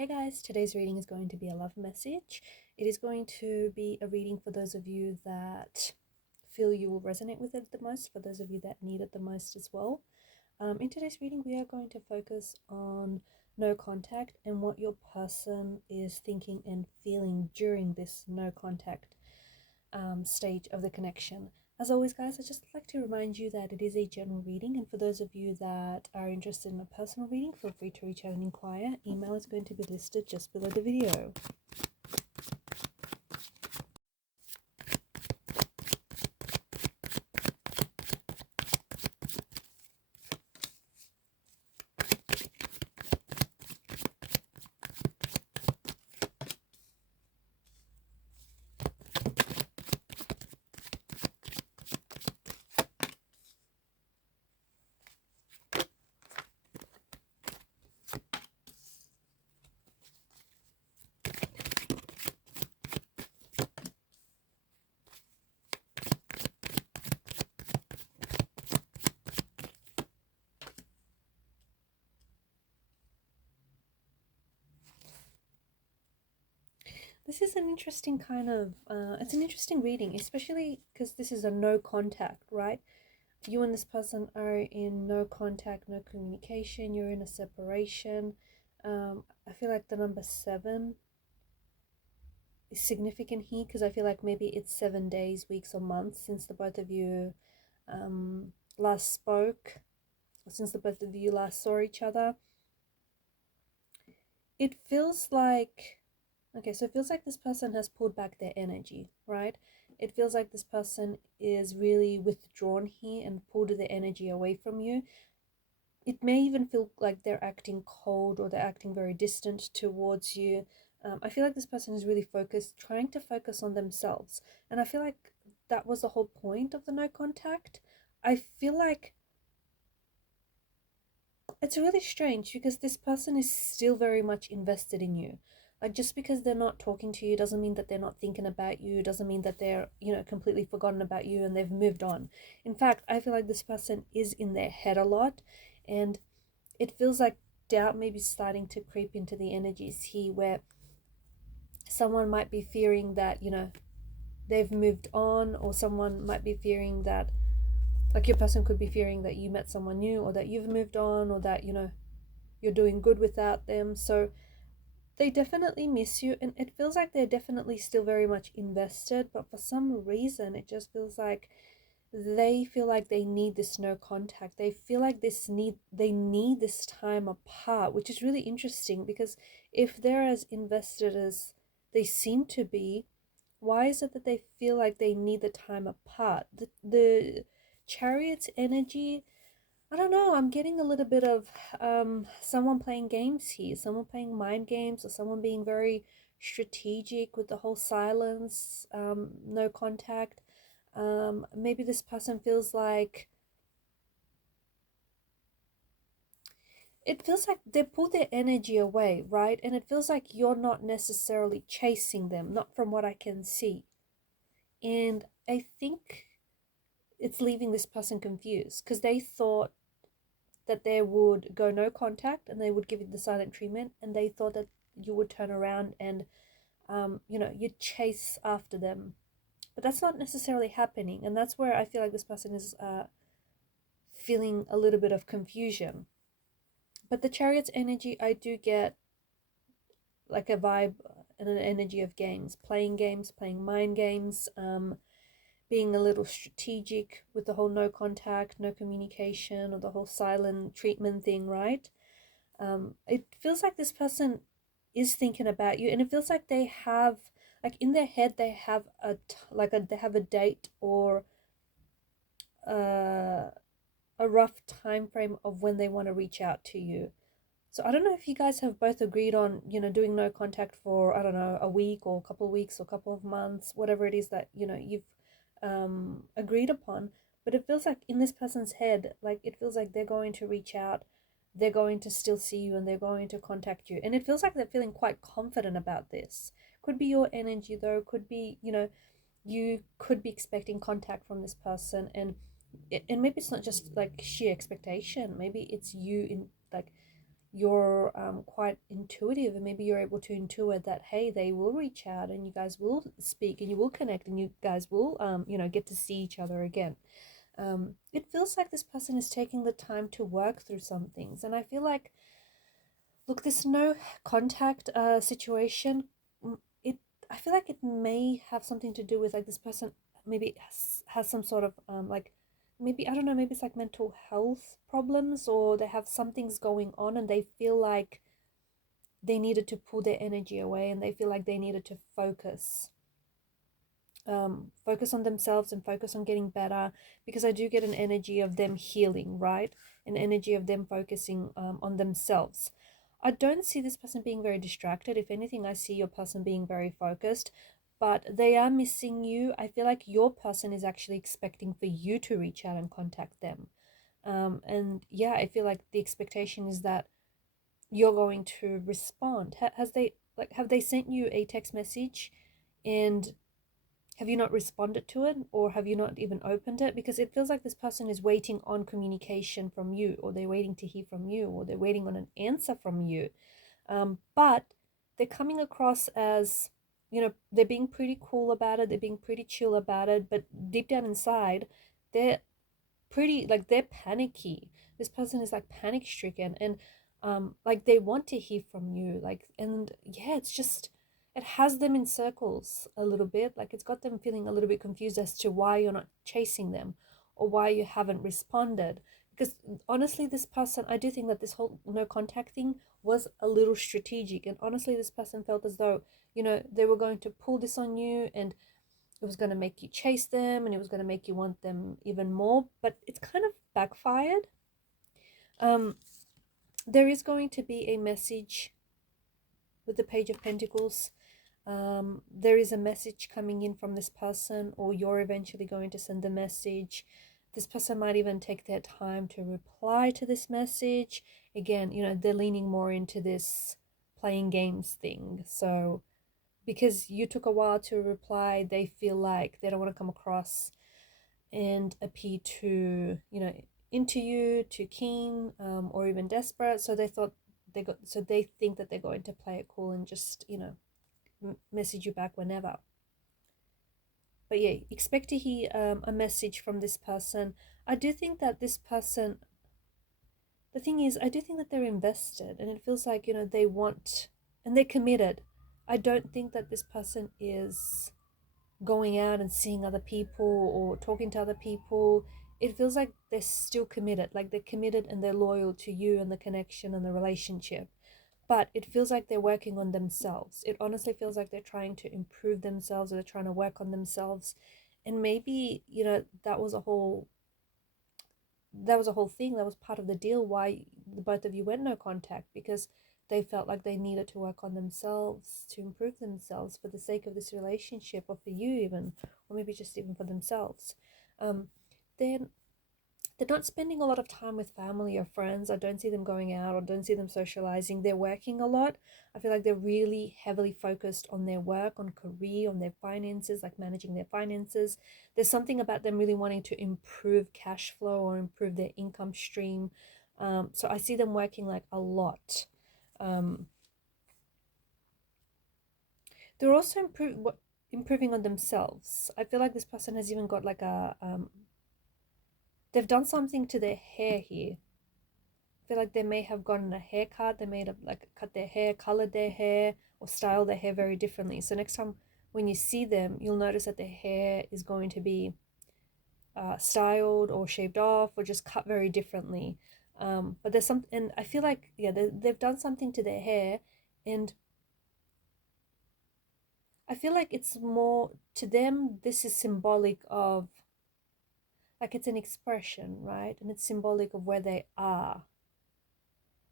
Hey guys, today's reading is going to be a love message. It is going to be a reading for those of you that feel you will resonate with it the most, for those of you that need it the most as well. In today's reading, we are going to focus on no contact and what your person is thinking and feeling during this no contact stage of the connection. As always, guys, I'd just like to remind you that it is a general reading, and for those of you that are interested in a personal reading, feel free to reach out and inquire. Email is going to be listed just below the video. This is an interesting kind of, it's an interesting reading, especially because this is a no contact, right? You and this person are in no contact, no communication, you're in a separation. I feel like the number 7 is significant here because I feel like maybe it's 7 days, weeks, or months since the both of you last spoke, or since the both of you last saw each other. It feels like, okay, so it feels like this person has pulled back their energy, right? It feels like this person is really withdrawn here and pulled their energy away from you. It may even feel like they're acting cold or they're acting very distant towards you. I feel like this person is really focused, trying to focus on themselves. And I feel like that was the whole point of the no contact. I feel like it's really strange because this person is still very much invested in you. Like, just because they're not talking to you doesn't mean that they're not thinking about you, doesn't mean that they're, completely forgotten about you and they've moved on. In fact, I feel like this person is in their head a lot, and it feels like doubt may be starting to creep into the energies here, where someone might be fearing that, they've moved on, or someone might be fearing that, like, your person could be fearing that you met someone new, or that you've moved on, or that, you're doing good without them. So they definitely miss you, and it feels like they're definitely still very much invested, but for some reason it just feels like they feel like they need this no contact. They feel like they need this time apart, which is really interesting, because if they're as invested as they seem to be, why is it that they feel like they need the time apart? The Chariot's energy, I don't know, I'm getting a little bit of someone playing games here, someone playing mind games, or someone being very strategic with the whole silence, no contact. Maybe this person feels like, it feels like they pull their energy away, right? And it feels like you're not necessarily chasing them, not from what I can see. And I think it's leaving this person confused, because they thought that they would go no contact and they would give you the silent treatment, and they thought that you would turn around and you'd chase after them, but that's not necessarily happening. And that's where I feel like this person is feeling a little bit of confusion. But the Chariot's energy, I do get like a vibe and an energy of games, playing mind games, being a little strategic with the whole no contact, no communication, or the whole silent treatment thing, right? It feels like this person is thinking about you, and it feels like they have, like, in their head they have they have a date, or a rough time frame of when they want to reach out to you. So I don't know if you guys have both agreed on, doing no contact for, I don't know, a week or a couple of weeks or a couple of months, whatever it is that, you've agreed upon. But it feels like in this person's head, like, it feels like they're going to reach out, they're going to still see you, and they're going to contact you. And it feels like they're feeling quite confident about this. Could be your energy, though. Could be, you could be expecting contact from this person, and maybe it's not just like sheer expectation. Maybe it's you in, like, you're quite intuitive, and maybe you're able to intuit that, hey, they will reach out and you guys will speak and you will connect and you guys will get to see each other again. It feels like this person is taking the time to work through some things, and I feel like, look, this no contact situation, it I feel like it may have something to do with like this person maybe has some sort of like, maybe, I don't know, maybe it's like mental health problems, or they have some things going on and they feel like they needed to pull their energy away and they feel like they needed to focus on themselves and focus on getting better, because I do get an energy of them healing, right? An energy of them focusing on themselves. I don't see this person being very distracted. If anything, I see your person being very focused, but they are missing you. I feel like your person is actually expecting for you to reach out and contact them. And yeah, I feel like the expectation is that you're going to respond. Have they sent you a text message, and have you not responded to it, or have you not even opened it? Because it feels like this person is waiting on communication from you, or they're waiting to hear from you, or they're waiting on an answer from you. But they're coming across as, they're being pretty cool about it, they're being pretty chill about it, but deep down inside, they're they're panicky. This person is like panic stricken, and like they want to hear from you, and yeah, it's just, it has them in circles a little bit. Like, it's got them feeling a little bit confused as to why you're not chasing them, or why you haven't responded. Because honestly, this person, I do think that this whole no contact thing was a little strategic, and honestly, this person felt as though, they were going to pull this on you, and it was going to make you chase them, and it was going to make you want them even more, but it's kind of backfired. um there is going to be a message with the Page of Pentacles. There is a message coming in from this person, or you're eventually going to send a message. This person might even take their time to reply to this message. Again, they're leaning more into this playing games thing. So because you took a while to reply, they feel like they don't want to come across and appear too, into you, too keen, or even desperate. So they think that they're going to play it cool and just, message you back whenever. But yeah, expect to hear a message from this person. I do think that this person, the thing is, I do think that they're invested, and it feels like, they want, and they're committed. I don't think that this person is going out and seeing other people or talking to other people. It feels like they're still committed, like they're committed and they're loyal to you and the connection and the relationship. But it feels like they're working on themselves. It honestly feels like they're trying to improve themselves, or they're trying to work on themselves. And maybe, that was a whole thing. That was part of the deal why the both of you went no contact, because they felt like they needed to work on themselves to improve themselves for the sake of this relationship, or for you even, or maybe just even for themselves. Then they're not spending a lot of time with family or friends. I don't see them going out, or don't see them socializing. They're working a lot. I feel like they're really heavily focused on their work, on career, on their finances, like managing their finances. There's something about them really wanting to improve cash flow or improve their income stream. So I see them working like a lot. They're also improving on themselves. I feel like this person has even got like they've done something to their hair here. I feel like they may have gotten a haircut. They may have like cut their hair, colored their hair, or styled their hair very differently. So next time when you see them, you'll notice that their hair is going to be styled or shaved off, or just cut very differently. But there's some, and I feel like, yeah, they've done something to their hair, and I feel like it's more to them. This is symbolic of, like, it's an expression, right? And it's symbolic of where they are,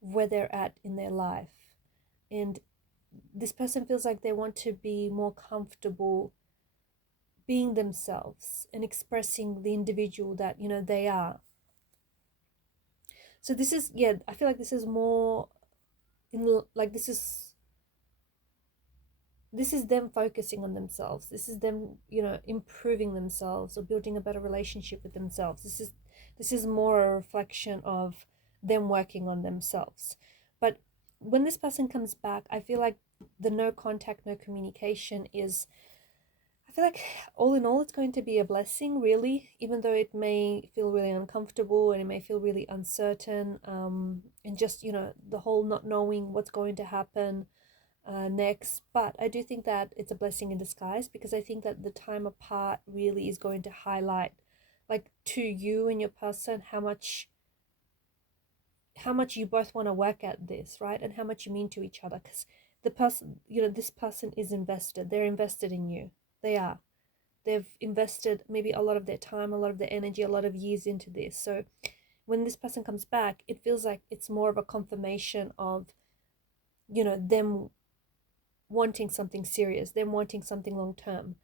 where they're at in their life. And this person feels like they want to be more comfortable being themselves and expressing the individual that, they are. So this is, yeah, I feel like this is more like this is them focusing on themselves. This is them, improving themselves, or building a better relationship with themselves. This is more a reflection of them working on themselves. But when this person comes back, I feel like the no contact, no communication is, I feel like all in all, it's going to be a blessing, really, even though it may feel really uncomfortable and it may feel really uncertain. And just, the whole not knowing what's going to happen next. But I do think that it's a blessing in disguise, because I think that the time apart really is going to highlight, like, to you and your person, how much you both want to work at this, right? And how much you mean to each other. Because the person, this person is invested. They're invested in you. They are. They've invested maybe a lot of their time, a lot of their energy, a lot of years into this. So when this person comes back, it feels like it's more of a confirmation of, them wanting something serious, them wanting something long term.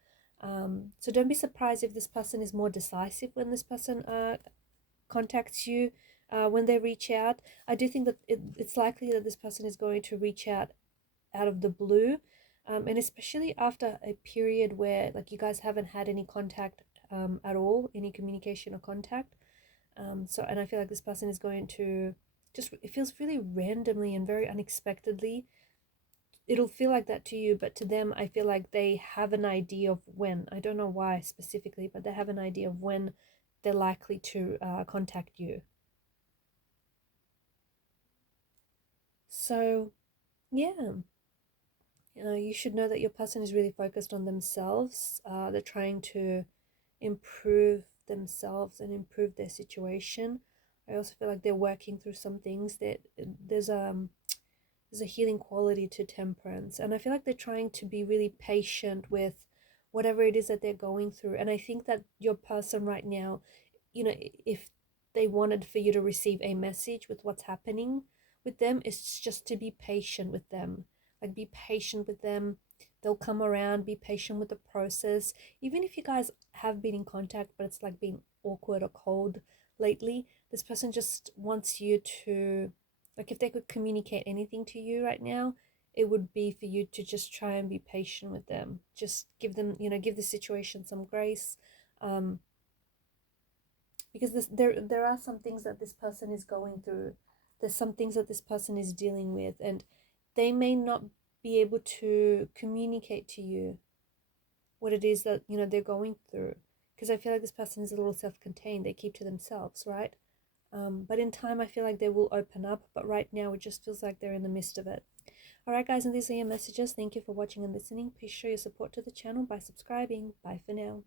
So don't be surprised if this person is more decisive when this person contacts you, when they reach out. I do think that it's likely that this person is going to reach out of the blue, and especially after a period where, like, you guys haven't had any contact at all, any communication or contact. And I feel like this person is going to just, it feels really randomly and very unexpectedly. It'll feel like that to you, but to them, I feel like they have an idea of when. I don't know why specifically, but they have an idea of when they're likely to contact you. So, yeah, you should know that your person is really focused on themselves. They're trying to improve themselves and improve their situation. I also feel like they're working through some things. That there's a healing quality to temperance, and I feel like they're trying to be really patient with whatever it is that they're going through. And I think that your person right now, if they wanted for you to receive a message with what's happening with them, it's just to be patient with them. Like, be patient with them. They'll come around. Be patient with the process. Even if you guys have been in contact, but it's like being awkward or cold lately, this person just wants you to, like, if they could communicate anything to you right now, it would be for you to just try and be patient with them. Just give them, give the situation some grace. Um, because there are some things that this person is going through. There's some things that this person is dealing with, and they may not be able to communicate to you what it is that they're going through, because I feel like this person is a little self-contained. They keep to themselves, right? But in time, I feel like they will open up, but right now it just feels like they're in the midst of it. Alright guys, and these are your messages. Thank you for watching and listening. Please show your support to the channel by subscribing. Bye for now.